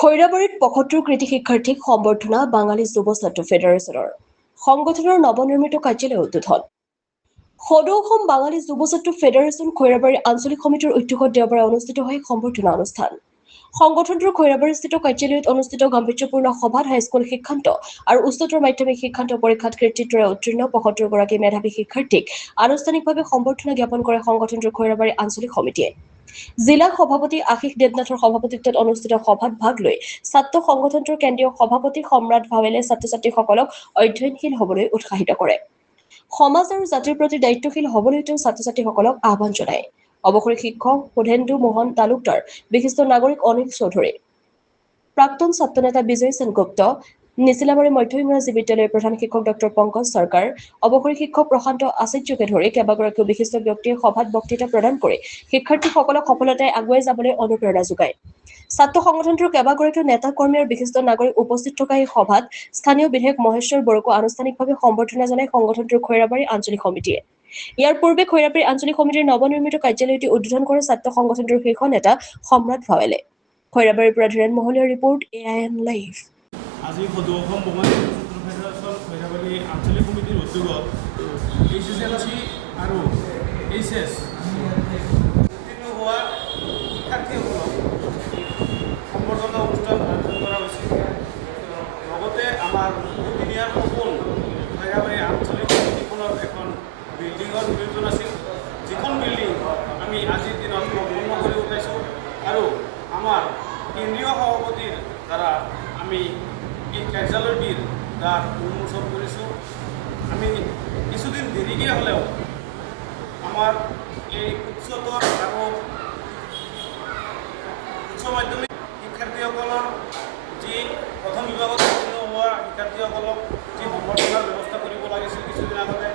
খৈৰাবাৰীত ৭৫ কৃতি শিক্ষাৰ্থীক সম্বৰ্ধনা বাঙালী যুৱ ছাত্ৰ ফেডাৰেচনৰ সংগঠনৰ নৱনিৰ্মিত কাৰ্যালয় উদ্বোধন। সদৌ অসম বাঙালী যুৱ ছাত্ৰ ফেডাৰেচন খৈৰাবাৰী আঞ্চলিক সমিতিৰ উদ্যোগত দেওবাৰে অনুষ্ঠিত হয় সম্বৰ্ধনা অনুষ্ঠান। সংগঠনটোৰ খৈৰাবাৰীস্থিত কাৰ্যালয়ত অনুষ্ঠিত গাম্ভীৰ্যপূৰ্ণ সভাত হাইস্কুল শিক্ষান্ত আৰু উচ্চতৰ মাধ্যমিক শিক্ষান্ত পৰীক্ষাত কৃতিত্বৰে উত্তীৰ্ণ ৭৫ গৰাকী মেধাৱী শিক্ষাৰ্থীক আনুষ্ঠানিকভাৱে সম্বৰ্ধনা জ্ঞাপন কৰে সংগঠনটোৰ খৈৰাবাৰী আঞ্চলিক সমিতিয়ে। জিলা সভাপতি আশিস দেৱনাথৰ সভাপতিত্বত অনুষ্ঠিত সভাত ভাগ লৈ ছাত্ৰ সংগঠনটোৰ কেন্দ্ৰীয় সভাপতি সম্ৰাট ভাৱেলে ছাত্ৰ-ছাত্ৰীসকলক অধ্যয়নশীল হ'বলৈ উৎসাহিত কৰে। সমাজ আৰু জাতিৰ প্ৰতি দায়িত্বশীল হ'বলৈ তেওঁ ছাত্ৰ-ছাত্ৰীসকলক আহ্বান জনায়। অৱসৰী শিক্ষক সুধেন্দু মোহন তালুকদাৰ, বিশিষ্ট নাগৰিক অনিল চৌধুৰী, প্ৰাক্তন ছাত্ৰ নেতা বিজয় সেনগুপ্ত, নিচিলামাৰী মধ্য ইংৰাজী বিদ্যালয়ৰ প্ৰধান শিক্ষক ডক্টৰ পংকজ চৰকাৰ, অৱসৰী শিক্ষক প্ৰশান্ত আচাৰ্যকে ধৰি কেইবাগৰাকীও বিশিষ্ট ব্যক্তিয়ে সভাত বক্তৃতা প্ৰদান কৰি শিক্ষাৰ্থীসকলক সফলতাই আগুৱাই যাবলৈ অনুপ্ৰেৰণা যোগায়। ছাত্ৰ সংগঠনটোৰ কেইবাগৰাকীও নেতা কৰ্মী আৰু বিশিষ্ট নাগৰিক উপস্থিত থকা এই সভাত স্থানীয় বিধায়ক মহেশ্বৰ বড়োকো আনুষ্ঠানিকভাৱে সম্বৰ্ধনা জনায় সংগঠনটোৰ খৈৰাবাৰী আঞ্চলিক সমিতিয়ে। ইয়াৰ পূৰ্বে খৈৰাবাৰী আঞ্চলিক সমিতিৰ নৱনিৰ্মিত কাৰ্যালয়টি উদ্বোধন কৰে ছাত্ৰ সংগঠনটোৰ শীৰ্ষ নেতা সম্ৰাট ভাৱেলে। খৈৰাবাৰীৰ পৰা ধীৰেন মহলীয়াৰ ৰিপৰ্ট AIN লাইভ। আজি সদৌ অসম বাঙালী ছাত্ৰ ফেডাৰেচন খৈৰাবাৰী আঞ্চলিক সমিতিৰ উদ্যোগত HSLC আৰু HS উত্তীৰ্ণ হোৱা শিক্ষাৰ্থীসকলক সম্বৰ্ধনা অনুষ্ঠান আয়োজন কৰা হৈছিল। লগতে আমাৰ বহুদিনীয়াৰ সপোন খৈৰাবাৰী আঞ্চলিক সমিতিখনৰ এখন বিল্ডিঙৰ প্ৰয়োজন আছিল, যিখন বিল্ডিং আমি আজিৰ দিনত সম্পূৰ্ণ কৰি উঠাইছোঁ আৰু আমাৰ কেন্দ্ৰীয় সভাপতিৰ দ্বাৰা আমি এই কাৰ্যালয়টিৰ দ্বাৰ উন্মোচন কৰিছোঁ। আমি কিছুদিন দেৰিকৈ হ'লেও আমাৰ এই উচ্চতৰ আৰু উচ্চ মাধ্যমিক শিক্ষাৰ্থীসকলৰ যি প্ৰথম বিভাগত উত্তীৰ্ণ হোৱা শিক্ষাৰ্থীসকলক যি সম্বৰ্ধনাৰ ব্যৱস্থা কৰিব লাগিছিল কিছুদিন আগতে,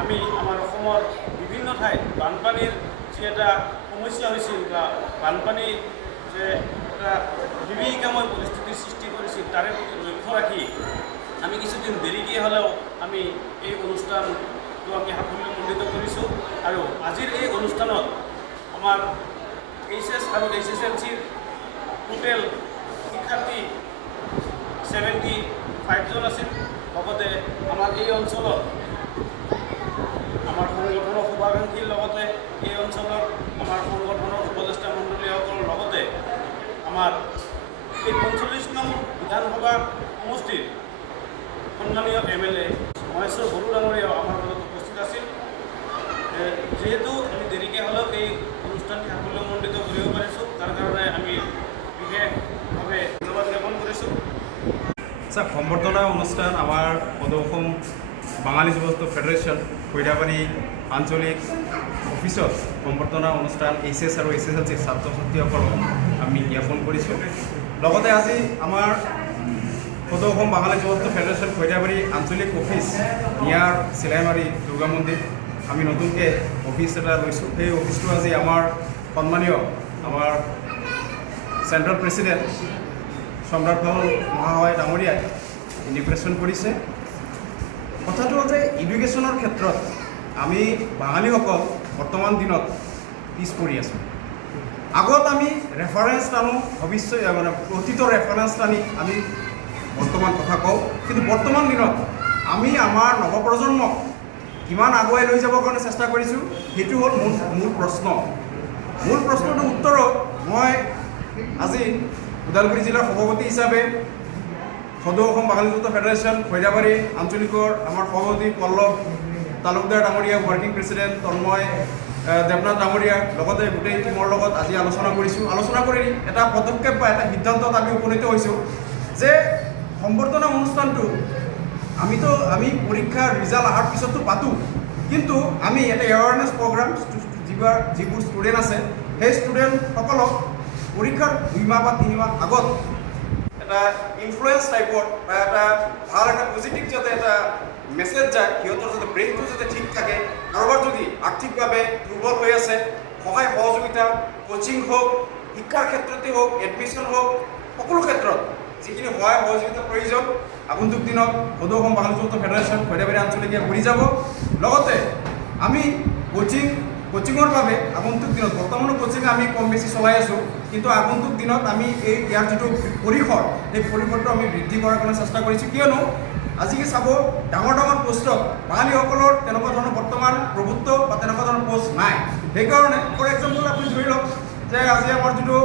আমি আমাৰ অসমৰ বিভিন্ন ঠাইত বানপানীৰ যি এটা সমস্যা হৈছিল বা বানপানী যে এটা বিভীষিকাময় পৰিস্থিতিৰ সৃষ্টি কৰিছিল তাৰে প্ৰতি লক্ষ্য ৰাখি আমি কিছুদিন দেৰিকৈ হ'লেও আমি এই অনুষ্ঠানটো আমি সাফল্যমণ্ডিত কৰিছোঁ। আৰু আজিৰ এই অনুষ্ঠানত আমাৰ HS আৰু HSLCৰ টোটেল শিক্ষাৰ্থী 75জন আছিল। লগতে আমাৰ এই অঞ্চলত আমাৰ সংগঠনৰ শুভাকাংক্ষীৰ লগতে এই অঞ্চলৰ আমাৰ সংগঠনৰ উপদেষ্টা মণ্ডলীসকলৰ লগতে আমাৰ এই 45 নং বিধানসভা সমষ্টিৰ সন্মানীয় MLA মহেশ্বৰ বড়ো ডাঙৰীয়াও আমাৰ মাজত উপস্থিত আছিল। যিহেতু আমি দেৰিকৈ হ'লেও এই অনুষ্ঠানটি সাফল্যমণ্ডিত কৰিব পাৰিছোঁ, তাৰ কাৰণে আমি বিশেষভাৱে ধন্যবাদ জ্ঞাপন কৰিছোঁ। আচ্ছা, সম্বৰ্ধনা অনুষ্ঠান আমাৰ সদৌ অসম বাঙালী যুৱ ছাত্ৰ ফেডাৰেচন খৈৰাবাৰী আঞ্চলিক অফিচত সম্বৰ্ধনা অনুষ্ঠান HS আৰু HSLC ছাত্ৰ ছাত্ৰীসকলক আমি জ্ঞাপন কৰিছোঁ। লগতে আজি আমাৰ সদৌ অসম বাঙালী যুৱ ছাত্ৰ ফেডাৰেচন খৈৰাবাৰী আঞ্চলিক অফিচ নিয়াৰ চিলাইমাৰী দুৰ্গা মন্দিৰ আমি নতুনকৈ অফিচ এটা লৈছোঁ। সেই অফিচটো আজি আমাৰ সন্মানীয় আমাৰ চেণ্ট্ৰেল প্ৰেচিডেণ্ট সম্ৰাট ভাৱেল মহাশয় ডাঙৰীয়াই ইনিগ্ৰেশ্যন কৰিছে। কথাটো হ'ল যে এডুকেশ্যনৰ ক্ষেত্ৰত আমি বাঙালীসকল বৰ্তমান দিনত পিছ পৰি আছোঁ। আগত আমি ৰেফাৰেঞ্চ টানো, ভৱিষ্যত মানে অতীতৰ ৰেফাৰেঞ্চ টানি আমি বৰ্তমান কথা কওঁ, কিন্তু বৰ্তমান দিনত আমি আমাৰ নৱপ্ৰজন্মক কিমান আগুৱাই লৈ যাবৰ কাৰণে চেষ্টা কৰিছোঁ, সেইটো হ'ল মূল প্ৰশ্ন। মূল প্ৰশ্নটোৰ উত্তৰত মই আজি ওদালগুৰি জিলাৰ সভাপতি হিচাপে সদৌ অসম বাঙালী যুৱ ফেডাৰেচন খৈৰাবাৰী আঞ্চলিকৰ আমাৰ সভাপতি পল্লৱ তালুকদাৰ ডাঙৰীয়া, ৱৰ্কিং প্ৰেচিডেণ্ট তন্ময় দেৱনাথ ডাঙৰীয়া, লগতে গোটেই টীমৰ লগত আজি আলোচনা কৰিছোঁ। আলোচনা কৰি এটা পদক্ষেপ বা এটা সিদ্ধান্তত আমি উপনীত হৈছোঁ যে সম্বৰ্ধনা অনুষ্ঠানটো আমি পৰীক্ষাৰ ৰিজাল্ট অহাৰ পিছতো পাতোঁ, কিন্তু আমি এটা এৱাৰনেছ প্ৰগ্ৰাম যিবোৰ ষ্টুডেণ্ট আছে সেই ষ্টুডেণ্টসকলক পৰীক্ষাৰ 2 মাহ বা 3 মাহ আগত এটা ইনফ্লুৱেঞ্চ টাইপৰ বা এটা ভাল এটা পজিটিভ যাতে এটা মেছেজ যায়, সিহঁতৰ যাতে ব্ৰেইনটো যাতে ঠিক থাকে, কাৰোবাৰ যদি আৰ্থিকভাৱে দুৰ্বল হৈ আছে, সহায় সহযোগিতা, কোচিং হওক, শিক্ষাৰ ক্ষেত্ৰতে হওক, এডমিশ্যন হওক, সকলো ক্ষেত্ৰত যিখিনি সহায় সহযোগিতাৰ প্ৰয়োজন আগন্তুক দিনত সদৌ অসম বাঙালী যুৱ ছাত্ৰ ফেডাৰেচন খৈৰাবাৰী আঞ্চলিকে কৰি যাব। লগতে আমি কোচিং কোচিঙৰ বাবে আগন্তুক দিনত বৰ্তমানো কোচিং আমি কম বেছি চলাই আছোঁ, কিন্তু আগন্তুক দিনত আমি ইয়াৰ যিটো পৰিসৰ সেই পৰিসৰটো আমি বৃদ্ধি কৰাৰ কাৰণে চেষ্টা কৰিছোঁ। কিয়নো আজিকে চাব ডাঙৰ ডাঙৰ পোষ্টত বাঙালীসকলৰ তেনেকুৱা ধৰণৰ বৰ্তমান প্ৰভুত্ব বা তেনেকুৱা ধৰণৰ পোষ্ট নাই। সেইকাৰণে ফৰ এক্সাম্পল আপুনি ধৰি লওক যে আজি আমাৰ যিটো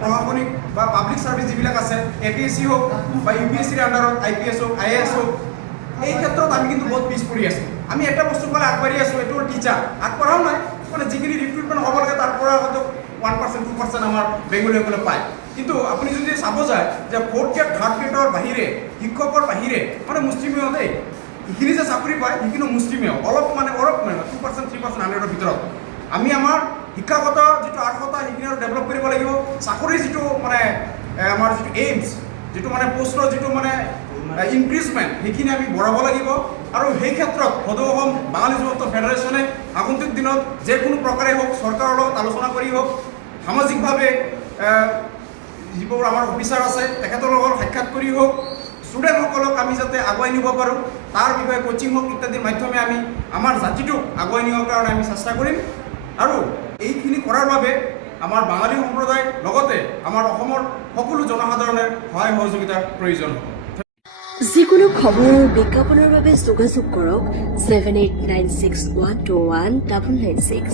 প্ৰশাসনিক বা পাব্লিক ছাৰ্ভিচ যিবিলাক আছে, APSC হওক বা UPSCৰ আণ্ডাৰত IPS হওক IAS হওক, এই ক্ষেত্ৰত আমি কিন্তু বহুত পিছ পৰি আছোঁ। আমি এটা বস্তু ফালে আগবাঢ়ি আছোঁ, এইটো হ'ল টিচাৰ। আগবঢ়াও নাই, মানে যিখিনি ৰিক্ৰুটমেণ্ট হ'ব লাগে তাৰ পৰা হয়তো 1% 2% আমাৰ বেংগলীসকলে পায়। কিন্তু আপুনি যদি চাব যায় যে 4th গ্ৰেড 3rd গ্ৰেডৰ বাহিৰে শিক্ষকৰ বাহিৰে মানে মুষ্টিমেয় দেই, সেইখিনি যে চাকৰি পায় সেইখিনি মুষ্টিমেয়, অলপ মানে 2% 3% 100ৰ ভিতৰত। আমি আমাৰ শিক্ষাগত যিটো আৰ্হতা সেইখিনি আৰু ডেভেলপ কৰিব লাগিব। চাকৰিৰ যিটো মানে আমাৰ যিটো এইমছ, যিটো মানে পোষ্টৰ যিটো মানে ইনক্ৰিজমেণ্ট সেইখিনি আমি বঢ়াব লাগিব। আৰু সেই ক্ষেত্ৰত সদৌ অসম বাঙালী যুৱত্ব ফেডাৰেশ্যনে আগন্তুক দিনত যে কোনো প্ৰকাৰে হওক চৰকাৰৰ লগত আলোচনা কৰি হওক, সামাজিকভাৱে যিবোৰ আমাৰ অফিচাৰ আছে তেখেতৰ লগত সাক্ষাৎ কৰি হওক, ষ্টুডেণ্টসকলক আমি যাতে আগুৱাই নিব পাৰোঁ তাৰ বিষয়ে কোচিং হওক ইত্যাদিৰ মাধ্যমে আমি আমাৰ জাতিটোক আগুৱাই নিয়াৰ কাৰণে আমি চেষ্টা কৰিম। আৰু এইখিনি কৰাৰ বাবে আমাৰ বাঙালী সম্প্ৰদায় লগতে আমাৰ অসমৰ সকলো জনসাধাৰণৰ সহায় সহযোগিতাৰ প্ৰয়োজন হ'ব। যিকোনো খবৰ আৰু বিজ্ঞাপনৰ বাবে যোগাযোগ কৰক 7896121996।